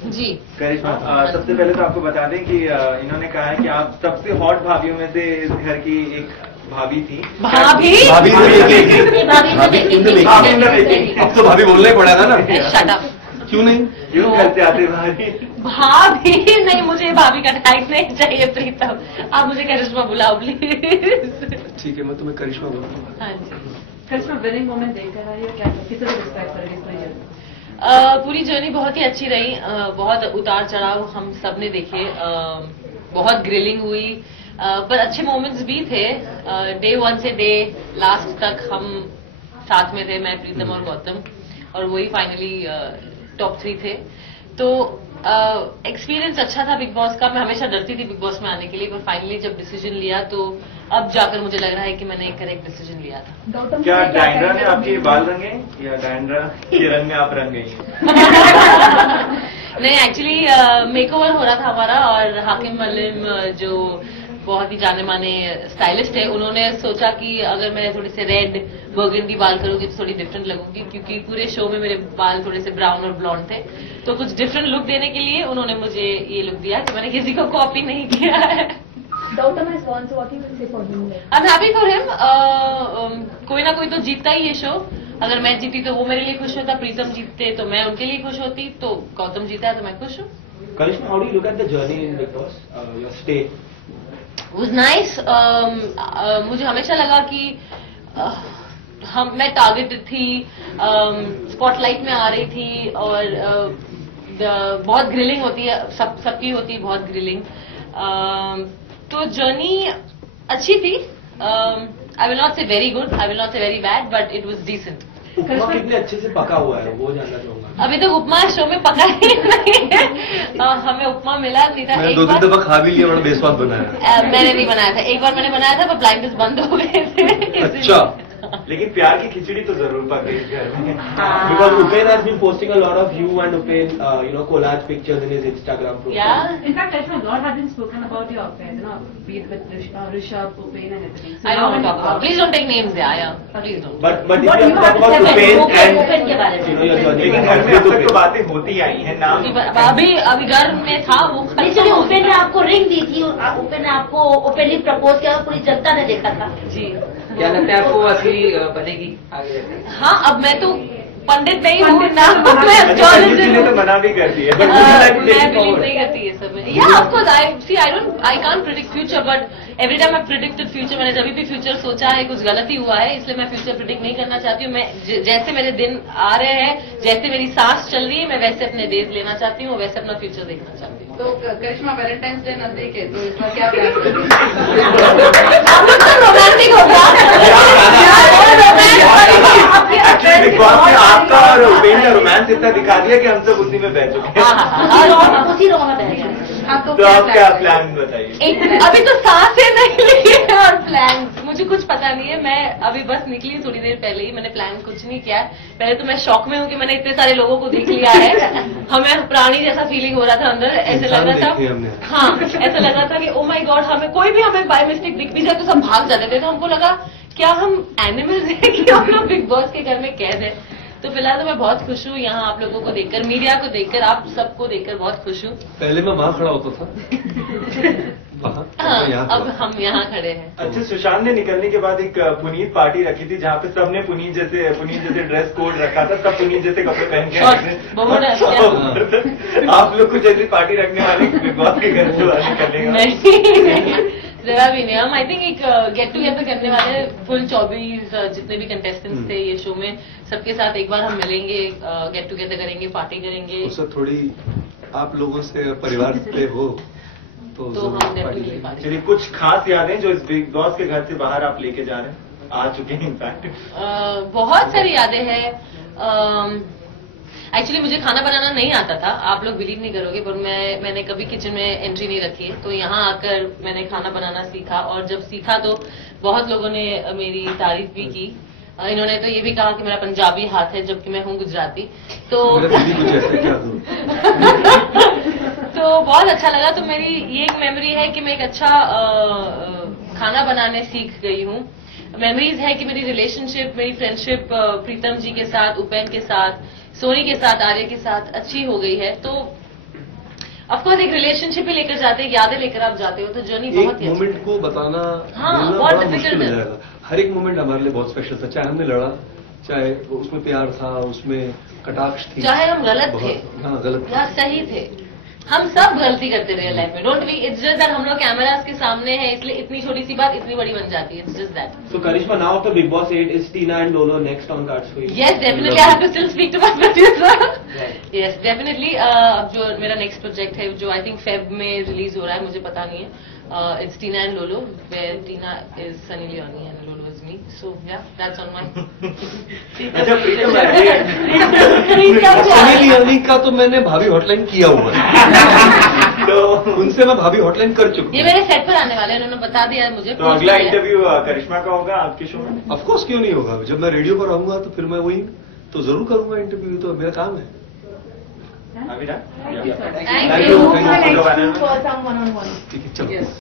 जी करिश्मा, सबसे पहले तो आपको बता दें कि इन्होंने कहा है कि आप सबसे हॉट भाभीियों में से इस घर की एक भाभी थी। भाभी भाभी अब तो भाभी बोलना ही पड़ा था ना। Shut up. क्यों नहीं? क्यों घर से आते भाभी? भाभी नहीं, मुझे भाभी का टाइप नहीं चाहिए प्रीतम, आप मुझे करिश्मा बुलाओ प्लीज। ठीक है, मैं तुम्हें करिश्मा बोलता हूँ। हाँ जी। करिश्मा विनिंग मोमेंट देखकर आई है, क्या किस तरह डिस्क्राइब करेंगे पूरी जर्नी? पूरी जर्नी बहुत ही अच्छी रही। बहुत उतार चढ़ाव हम सब ने देखे। बहुत ग्रिलिंग हुई, पर अच्छे मोमेंट्स भी थे। डे 1 से डे लास्ट तक हम साथ में थे, मैं, प्रीतम और गौतम, और वही फाइनली टॉप 3 थे। तो एक्सपीरियंस अच्छा था बिग बॉस का। मैं हमेशा डरती थी बिग बॉस में आने के लिए, पर फाइनली जब डिसीजन लिया तो अब जाकर मुझे लग रहा है कि मैंने एक करेक्ट डिसीजन लिया था। क्या डायंड्रा ने आपके बाल रंगे या डायंड्रा के रंग में आप रंग गई? नहीं, एक्चुअली मेकओवर हो रहा था हमारा, और हाकिम मलिम जो बहुत ही जाने माने स्टाइलिस्ट है, उन्होंने सोचा कि अगर मैं थोड़े से रेड बर्गंडी बाल करूंगी तो थोड़ी डिफरेंट लगूंगी, क्योंकि पूरे शो में मेरे बाल थोड़े से ब्राउन और ब्लॉन्ड थे। तो कुछ डिफरेंट लुक देने के लिए उन्होंने मुझे ये लुक दिया कि मैंने किसी को कॉपी नहीं किया है। Gautam has won, so what you will say for him? I am happy for him. कोई ना कोई तो जीतता ही ये शो। अगर मैं जीती तो वो मेरे लिए खुश होता, प्रीतम जीतते तो मैं उनके लिए खुश होती, तो गौतम जीता है तो मैं खुश हूँ। Karishma, how do you look at the journey in Bigg Boss, your stay? Was nice. मुझे हमेशा लगा कि मैं टारगेटेड थी, स्पॉटलाइट में आ रही थी, और बहुत ग्रिलिंग होती है, सबकी होती है बहुत ग्रिलिंग। तो जर्नी अच्छी थी। I will not say very good, I will not say very bad, but it was decent. Upma कितने अच्छे से पका हुआ है वो जानना चाहूंगा। अभी तक उपमा शो में पका ही नहीं है। हमें उपमा मिला नहीं था। मैंने 2-3 दफा खा भी लिया, बड़ा बेस्वाद बनाया। मैंने नहीं बनाया था, एक बार मैंने बनाया था, पर ब्लाइंडर्स बंद हो गए थे। अच्छा, लेकिन प्यार की खिचड़ी तो जरूर पक गई इस घर में। Because Upen has been posting a lot of you and Upen, collage pictures in his Instagram profile. Yeah. In fact, Karishma, a lot has been spoken about your affairs, be it with Rishabh, Upen and everything. So I don't want to talk about. Please don't take names there. Yeah, please don't. But if you have to talk about Upen and your journey, लेकिन घर में अब तक तो बातें होती आई हैं, नाम अभी घर में था वो। चलिए, उपेन ने आपको रिंग दी थी, उपेन ने आपको ओपनली प्रपोज किया, पूरी जनता ने देखा था जी। क्या लगता है आपको असली बनेगी आगे जाकर? हाँ, अब मैं तो पंडित नहीं हूँ ना, मैं जी ने तो मना भी कर दिया। मैं बिलीव नहीं करती ये सब में। या of course I can't predict future, but every time I predicted future. मैंने जब भी फ्यूचर सोचा है कुछ गलत ही हुआ है, इसलिए मैं फ्यूचर प्रिडिक्ट नहीं करना चाहती हूँ। मैं जैसे मेरे दिन आ रहे हैं, जैसे मेरी सांस चल रही है, मैं वैसे अपने डेज लेना चाहती हूँ, वैसे अपना फ्यूचर देखना चाहती हूँ। तो करिश्मा, वैलेंटाइंस डे नजदीक है, तो इस बार क्या प्लान करेंगे? रोमांटिक होगा। एक्चुअली बिग बॉस में आपका और उपेन का रोमांस इतना दिखा दिया कि हम सब उसी में बैठ चुके हैं। उसी रोग में बह गया। तो आप क्या प्लान बताइए? अभी तो सांसें नहीं ली है और प्लान मुझे कुछ पता नहीं है। मैं अभी बस निकली थोड़ी देर पहले ही, मैंने प्लान कुछ नहीं किया है। पहले तो मैं शॉक में हूँ कि मैंने इतने सारे लोगों को देख लिया है। हमें प्राणी जैसा फीलिंग हो रहा था अंदर, ऐसे लग रहा था। हाँ, ऐसा लग रहा था कि ओ माय गॉड, हमें कोई भी हमें बाय मिस्टेक दिख भी जाए तो सब भाग जाते थे। तो हमको लगा क्या हम एनिमल्स हैं कि हम लोग बिग बॉस के घर में कैद है। तो फिलहाल तो मैं बहुत खुश हूँ यहाँ आप लोगों को देखकर, मीडिया को देखकर, आप सबको देखकर बहुत खुश हूँ। पहले मैं वहाँ खड़ा होता था। हाँ, अब हम यहाँ खड़े हैं। अच्छा, सुशांत ने निकलने के बाद एक पुनीत पार्टी रखी थी जहाँ पे सबने पुनीत जैसे ड्रेस कोड रखा था, सब पुनीत जैसे कपड़े पहन के आप लोग कुछ ऐसी पार्टी रखने वाले बिग बॉस के घर से बाहर निकलने का? जरा भी नहीं। हम आई थिंक एक गेट टुगेदर करने वाले, फुल 24 जितने भी कंटेस्टेंट्स थे ये शो में, सबके साथ एक बार हम मिलेंगे, गेट टुगेदर करेंगे, पार्टी करेंगे। उससे थोड़ी आप लोगों से परिवार से हो तो हम डेफिनेटली पार्टी। चलिए, कुछ खास यादें जो इस बिग बॉस के घर से बाहर आप लेके जा रहे हैं, आ चुके हैं इनफैक्ट? बहुत सारी यादें हैं। एक्चुअली मुझे खाना बनाना नहीं आता था, आप लोग बिलीव नहीं करोगे, पर मैंने कभी किचन में एंट्री नहीं रखी है। तो यहाँ आकर मैंने खाना बनाना सीखा, और जब सीखा तो बहुत लोगों ने मेरी तारीफ भी की। इन्होंने तो ये भी कहा कि मेरा पंजाबी हाथ है, जबकि मैं हूँ गुजराती। तो तो बहुत अच्छा लगा। तो मेरी ये एक मेमोरी है कि मैं एक अच्छा खाना बनाने सीख गई हूँ। मेमोरीज है कि मेरी रिलेशनशिप, मेरी फ्रेंडशिप प्रीतम जी के साथ, उपेन के साथ, सोनी के साथ, आर्य के साथ अच्छी हो गई है। तो ऑफकोर्स एक रिलेशनशिप ही लेकर जाते हैं, यादें लेकर आप जाते हो, तो जर्नी एक बहुत ही अच्छी मोमेंट है। को बताना हाँ, बोलना बहुत बड़ा difficult मुश्किल हो है। जाएगा। हर एक मोमेंट हमारे लिए बहुत स्पेशल था, चाहे हमने लड़ा, चाहे उसमें प्यार था, उसमें कटाक्ष थी, चाहे हम गलत थे बहुत- हाँ गलत या थे। सही थे, हम सब गलती करते रियल लाइफ में। Don't we, it's just that हम लोग कैमरास के सामने है, इसलिए इतनी छोटी सी बात इतनी बड़ी बन जाती है। It's just that. So Karishma, now after Big Boss 8, is Tina and Lolo next on cards for you? Yes, definitely. I have to still speak to my producer. Yes, definitely. अब जो मेरा नेक्स्ट प्रोजेक्ट है, जो I think Feb में release हो रहा है, मुझे पता नहीं है, it's Tina and Lolo, where Tina is Sunny Leone and Lolo is me. So yeah that's on my. अच्छा प्रीतम भाई, सनी लियोनी का तो मैंने भाभी हॉटलाइन किया हुआ है। तो उनसे मैं भाभी हॉटलाइन कर चुका ये हूँ। मेरे सेट पर आने वाले हैं, उन्होंने बता दिया है मुझे। तो अगला इंटरव्यू करिश्मा का होगा आपके शो में? ऑफकोर्स क्यों नहीं होगा, जब मैं रेडियो पर आऊंगा तो फिर मैं वही तो जरूर करूंगा इंटरव्यू, तो मेरा काम है। अभी ना Thank you. Thank you. Next to for some one-on-one. ठीक है चलो।